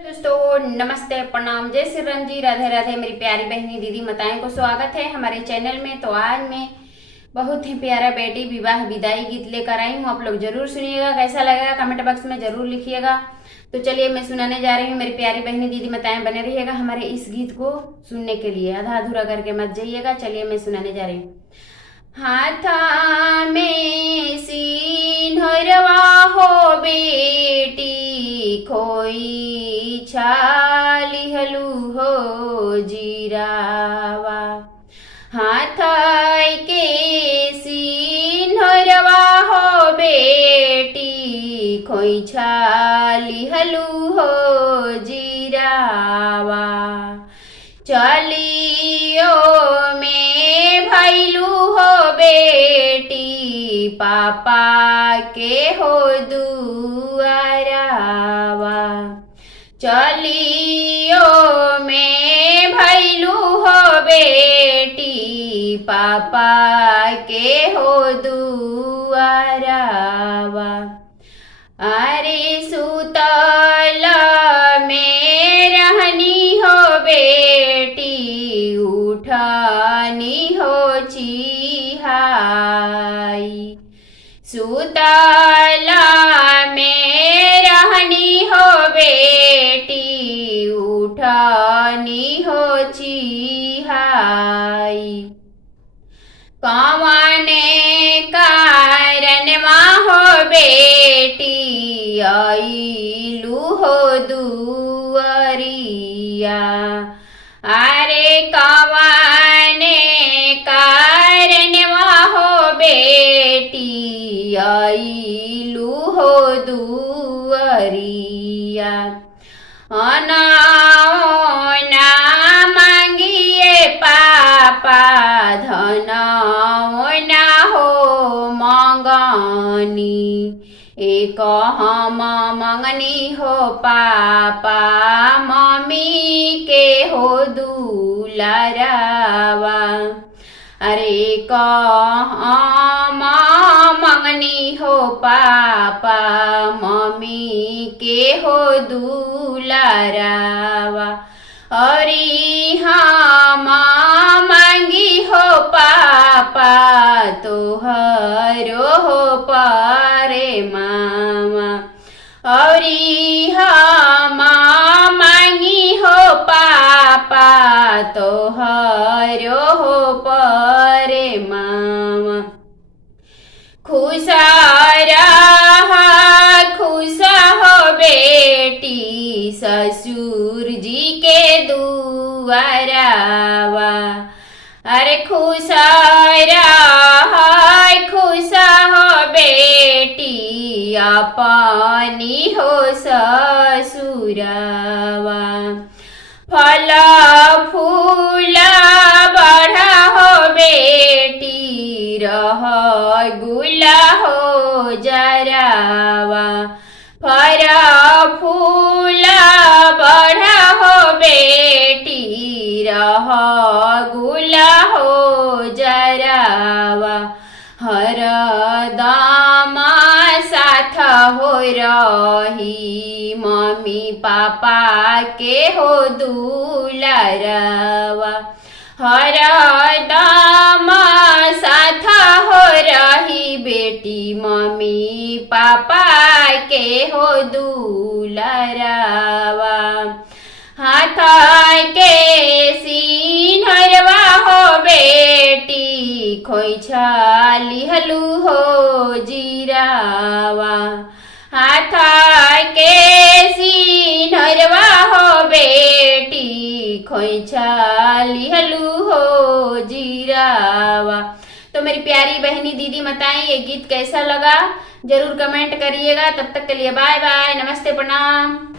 दोस्तों नमस्ते प्रणाम जय श्री राम जी राधे राधे मेरी प्यारी बहनी दीदी माताएं को स्वागत है हमारे चैनल में। तो आज मैं बहुत ही प्यारा बेटी विवाह विदाई गीत लेकर आई हूँ। आप लोग जरूर सुनिएगा, कैसा लगेगा कमेंट बॉक्स में जरूर लिखिएगा। तो चलिए मैं सुनाने जा रही हूँ। मेरी प्यारी बहनी दीदी माताएं बने रहिएगा हमारे इस गीत को सुनने के लिए, आधा अधूरा करके मत जाइएगा। चलिए मैं सुनाने जा रही हूँ। हाथा में सिंहरवा हो बेटी खोई छालिहलु हो जीरावा। हाथ के सिंहरवा हो बेटी खोई छालिहलु हो जीरावा। चलियो में भैलू हो बेटी पापा के हो दुआरावा। चलियो में भैलू हो बेटी पापा के हो दुआरावा। अरे सुतल में रहनी हो बेटी उठनी हो चिहाई। सुतल में रहनी हो बेटी उठनी हो चिहाई। कवने कारण हो बेटी आइलू हो दुआरिया। अरे कवने कारण हो बेटी आइलू हो दुआरिया। अनाओना मांगिए पापा धनाओना हो मंगनी। एक हम मंगनी हो पापा मम्मी के हो दुलारावा। अरे हम मंगनी हो पापा मम्मी के हो दुलारावा। अरे हम मांगी हो पापा तोहरो हो पारे मामा। अरे हम मांगी हो पापा तोहरो हो पारे मामा। खुश हो बेटी ससुर जी के दुआरावा। अरे खुश हो बेटी अपनी हो ससुरावा। फल फूल बढ़ा हो बेटी रह गुला हो जरावा। फल फूल बढ़ा हो बेटी रह गुला हो जरावा। हर दामा साथ हो रही मम्मी पापा के हो दुलारावा। हर दामा साथ हो रही बेटी मम्मी पापा के हो दुलारावा। हाथ के सिंहरवा हो बेटी खोई छालिहलु हो जीरावा। हाथ के सिंहरवा हो बेटी खोई छालिहलु हो जीरावा। तो मेरी प्यारी बहनी दीदी माताएं ये गीत कैसा लगा जरूर कमेंट करिएगा। तब तक के लिए बाय बाय, नमस्ते प्रणाम।